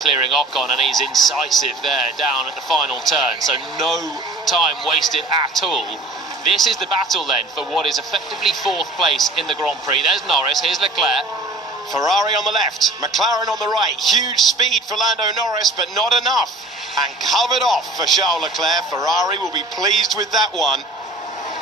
clearing Ocon, and he's incisive there down at the final turn, so no time wasted at all. This is the battle then for what is effectively fourth place in the Grand Prix. There's Norris, here's Leclerc. Ferrari on the left, McLaren on the right. Huge speed for Lando Norris, but not enough. And covered off for Charles Leclerc. Ferrari will be pleased with that one.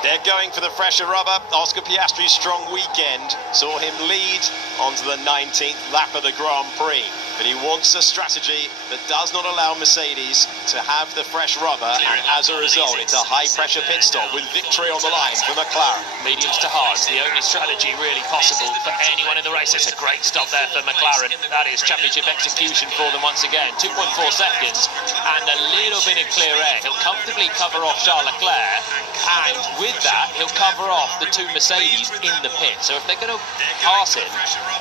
They're going for the fresher rubber. Oscar Piastri's strong weekend saw him lead onto the 19th lap of the Grand Prix. But he wants a strategy that does not allow Mercedes to have the fresh rubber, and as a result, it's a high-pressure pit stop with victory on the line for McLaren. Mediums to hards, the only strategy really possible for anyone in the race. It's a great stop there for McLaren. That is championship execution for them once again. 2.4 seconds and a little bit of clear air. He'll comfortably cover off Charles Leclerc, and with that, he'll cover off the two Mercedes in the pit. So if they're going to pass him,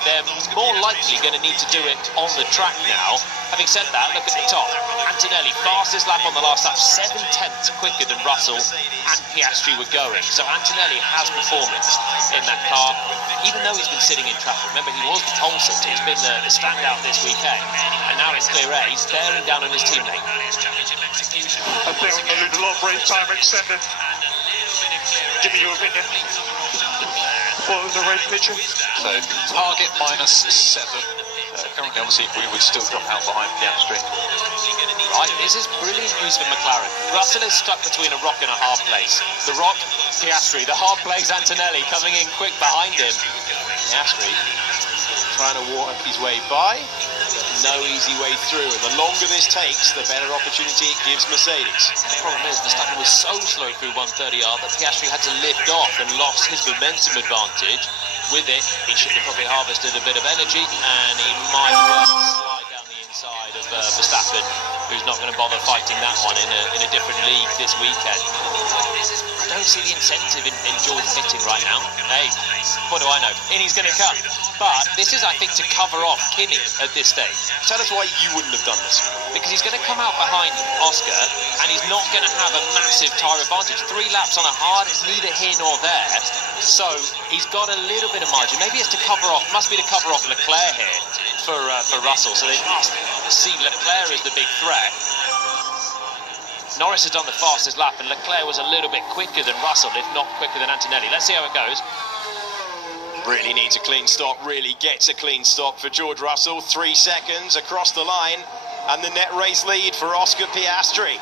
they're more likely going to need to do it on the track now. Having said that, look at the top. Antonelli, fastest lap on the last lap, 7/10 quicker than Russell and Piastri were going. So Antonelli has performance in that car, even though he's been sitting in traffic. Remember, he was the pole sitter. He's been the standout this weekend, and now in clear air, he's bearing down on his teammate. I think I'm going to lose a lot of race time extended. Give me your opinion. What was the race picture? So target -7. Currently, obviously, we would still drop out behind Piastri. Right, this is brilliant news for McLaren. Russell is stuck between a rock and a hard place. The rock, Piastri. The hard place, Antonelli coming in quick behind him. Piastri trying to walk his way by, but no easy way through. And the longer this takes, the better opportunity it gives Mercedes. The problem is, Verstappen was so slow through 130R that Piastri had to lift off and lost his momentum advantage. With it, he should have probably harvested a bit of energy, and he might slide down the inside of Verstappen, who's not going to bother fighting that one in a different league this weekend. I don't see the incentive in George pitting right now. Hey, what do I know? In he's going to come. But this is, I think, to cover off Kimi at this stage. Tell us why you wouldn't have done this. Because he's going to come out behind Oscar, and he's not going to have a massive tyre advantage. 3 laps on a hard is neither here nor there. So he's got a little bit of margin. Maybe it's to cover off, must be to cover off Leclerc here for Russell. So they must see Leclerc as the big threat. Norris has done the fastest lap, and Leclerc was a little bit quicker than Russell, if not quicker than Antonelli. Let's see how it goes. Really needs a clean stop, really gets a clean stop for George Russell. 3 seconds across the line, and the net race lead for Oscar Piastri.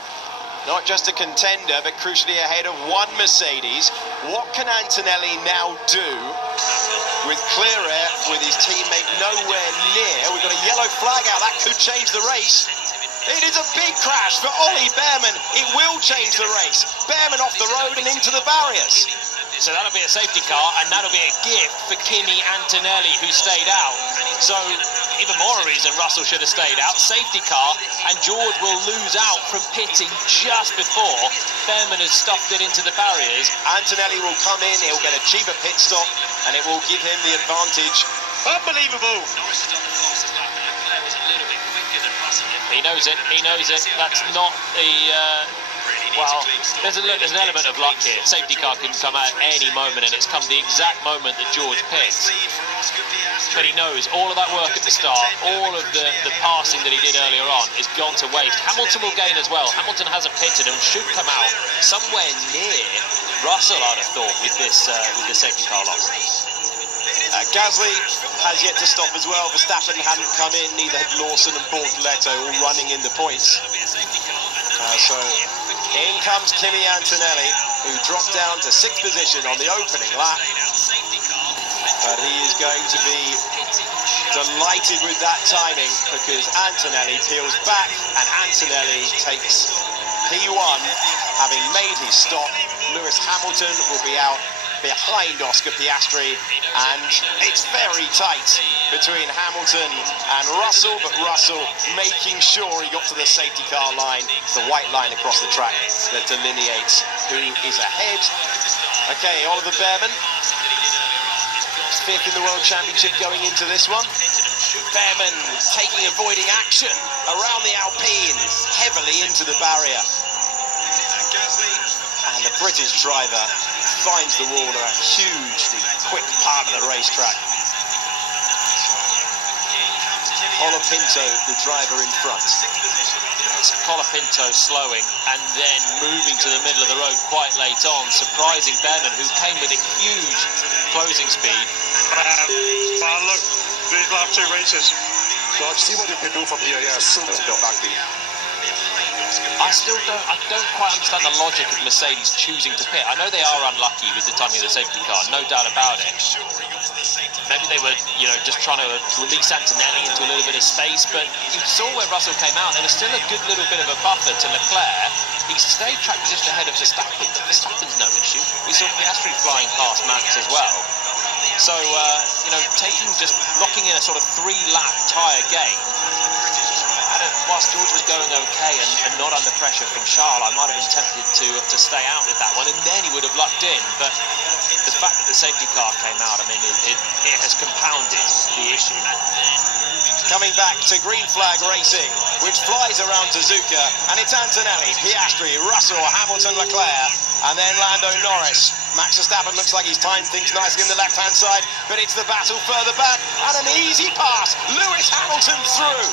Not just a contender, but crucially ahead of one Mercedes. What can Antonelli now do with clear air, with his teammate nowhere near? We've got a yellow flag out, that could change the race. It is a big crash for Ollie Behrman. It will change the race. Behrman off the road and into the barriers. So that'll be a safety car, and that'll be a gift for Kimi Antonelli, who stayed out. So even more a reason Russell should have stayed out. Safety car, and George will lose out from pitting just before Behrman has stuffed it into the barriers. Antonelli will come in, he'll get a cheaper pit stop, and it will give him the advantage. Unbelievable! He knows it, he knows it. That's not the... well, there's an element of luck here. Safety car can come out any moment, and it's come the exact moment that George pits. But he knows all of that work at the start, all of the passing that he did earlier on is gone to waste. Hamilton will gain as well. Hamilton hasn't pitted and should come out somewhere near Russell, I'd have thought, with the safety car loss. Gasly has yet to stop as well. Verstappen hadn't come in, neither had Lawson and Bortoletto, all running in the points. So in comes Kimi Antonelli, who dropped down to 6th position on the opening lap. But he is going to be delighted with that timing, because Antonelli peels back, and Antonelli takes P1, having made his stop. Lewis Hamilton will be out behind Oscar Piastri, and it's very tight between Hamilton and Russell, but Russell making sure he got to the safety car line, the white line across the track that delineates who is ahead. Okay, Oliver Behrman, 5th in the World Championship going into this one. Behrman avoiding action around the Alpine, heavily into the barrier. And the British driver finds the wall of a hugely quick part of the racetrack. Colapinto, the driver in front. It's Colapinto slowing and then moving to the middle of the road quite late on, surprising Behrman, who came with a huge closing speed. But look, these last two races. George, see what you can do from here. Yeah, as soon as they're back in. I don't quite understand the logic of Mercedes choosing to pit. I know they are unlucky with the timing of the safety car, no doubt about it. Maybe they were, just trying to release Antonelli into a little bit of space, but you saw where Russell came out. There was still a good little bit of a buffer to Leclerc. He stayed track position ahead of Verstappen, but Verstappen's no issue. We saw Piastri flying past Max as well. So, locking in a sort of 3-lap tyre gain, whilst George was going okay and not under pressure from Charles, I might have been tempted to stay out with that one, and then he would have lucked in. But the fact that the safety car came out, it has compounded the issue. Coming back to green flag racing, which flies around Suzuka, and it's Antonelli, Piastri, Russell, Hamilton, Leclerc, and then Lando Norris. Max Verstappen looks like he's timed things nicely in the left-hand side, but it's the battle further back, and an easy pass. Lewis Hamilton through.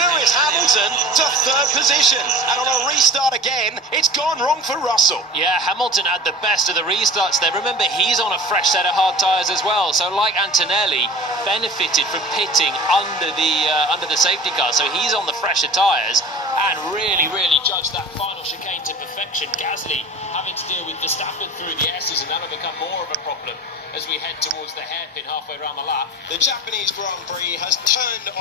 Lewis Hamilton to third position, and on a restart again, it's gone wrong for Russell. Yeah, Hamilton had the best of the restarts there. Remember, he's on a fresh set of hard tyres as well, so like Antonelli, benefited from pitting under the safety car, so he's on the fresher tyres and really judged that final chicane to perfection. Gasly having to deal with Verstappen through the S's, and that'll become more of a problem as we head towards the hairpin halfway around the lap. The Japanese Grand Prix has turned